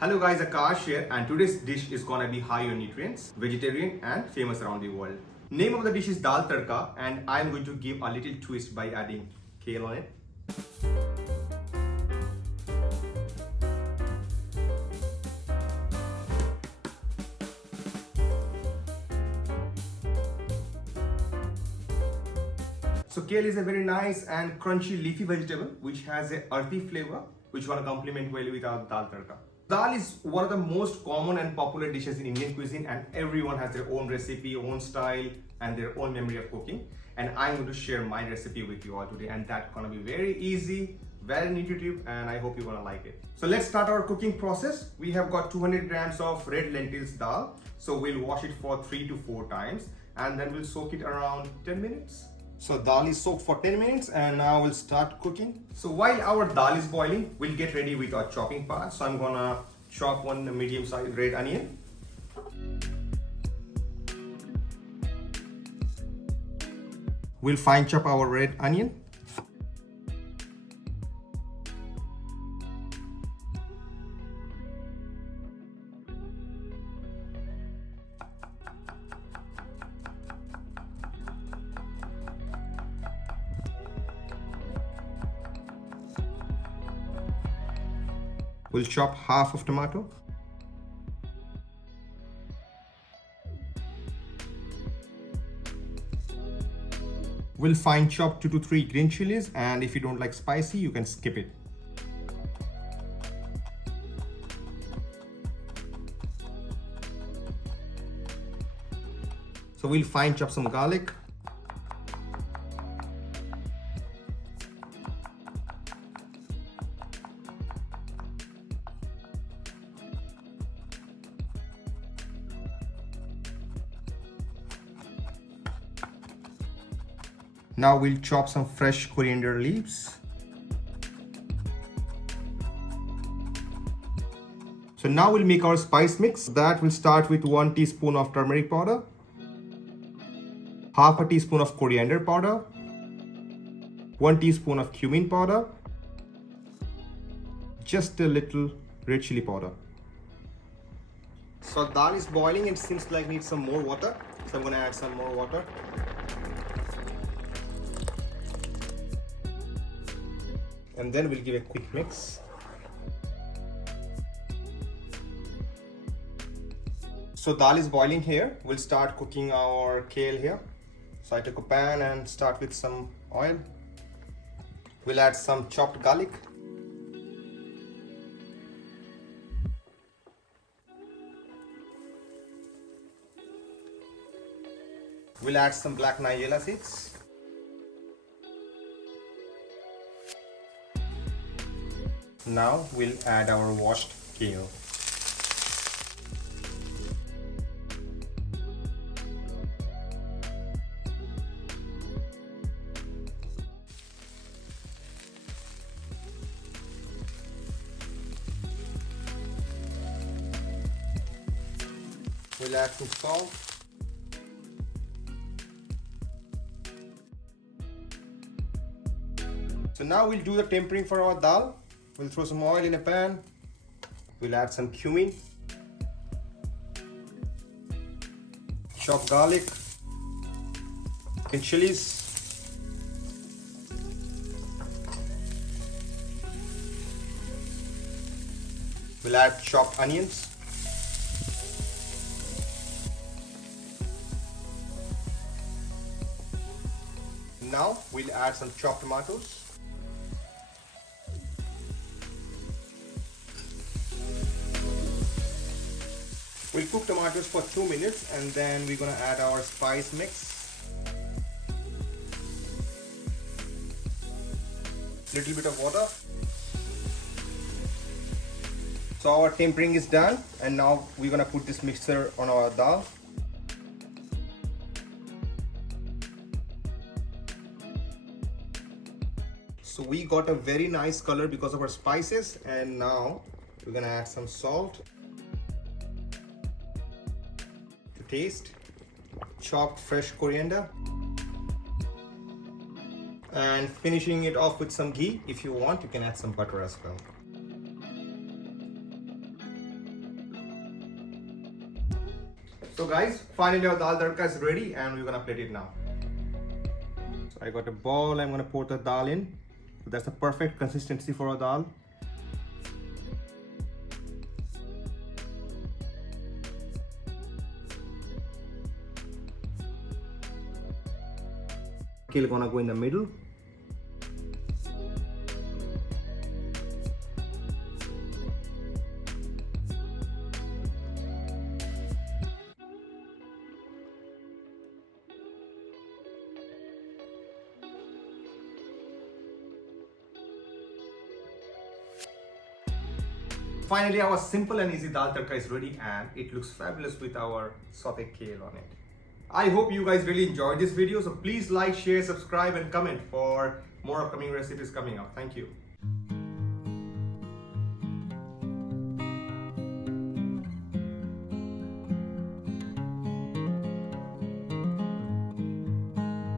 Hello guys, Akash here, and today's dish is gonna be high on nutrients, vegetarian and famous around the world. Name of the dish is Dal Tadka, and I'm going to give a little twist by adding kale on it. So kale is a very nice and crunchy leafy vegetable which has a earthy flavor which gonna complement well with our dal tadka. Dal is one of the most common and popular dishes in Indian cuisine, and everyone has their own recipe, own style and their own memory of cooking. And I'm going to share my recipe with you all today, and that's gonna be very easy, very nutritive, and I hope you're gonna like it. So let's start our cooking process. We have got 200 grams of red lentils dal. So we'll wash it for 3 to 4 times and then we'll soak it around 10 minutes. So dal is soaked for 10 minutes and now we'll start cooking. So while our dal is boiling, we'll get ready with our chopping part. So I'm gonna chop one medium-sized red onion. We'll fine chop our red onion. We'll chop half of tomato. We'll fine chop 2 to 3 green chilies, and if you don't like spicy, you can skip it. So we'll fine chop some garlic. Now we'll chop some fresh coriander leaves. So now we'll make our spice mix. That will start with 1 teaspoon of turmeric powder, half a teaspoon of coriander powder, 1 teaspoon of cumin powder, just a little red chili powder. So dal is boiling. It seems like it needs some more water. So I'm gonna add some more water. And then we'll give a quick mix. So dal is boiling here. We'll start cooking our kale here. So I took a pan and start with some oil. We'll add some chopped garlic. We'll add some black Nigella seeds. Now we'll add our washed kale. We'll add some salt. So now we'll do the tempering for our dal. We'll throw some oil in a pan. We'll add some cumin, chopped garlic, and chilies. We'll add chopped onions. Now we'll add some chopped tomatoes. We'll cook tomatoes for 2 minutes and then we're gonna add our spice mix. Little bit of water. So our tempering is done, and now we're gonna put this mixture on our dal. So we got a very nice color because of our spices, and now we're gonna add some salt. Taste, chopped fresh coriander, and finishing it off with some ghee. If you want, you can add some butter as well. So guys, finally our dal tadka is ready and we're gonna plate it now. So I got a bowl, I'm gonna pour the dal in. So that's the perfect consistency for a dal. Kale gonna go in the middle. Finally, our simple and easy dal tadka is ready and it looks fabulous with our sauteed kale on it. I hope you guys really enjoyed this video. So please like, share, subscribe and comment for more upcoming recipes coming up. Thank you.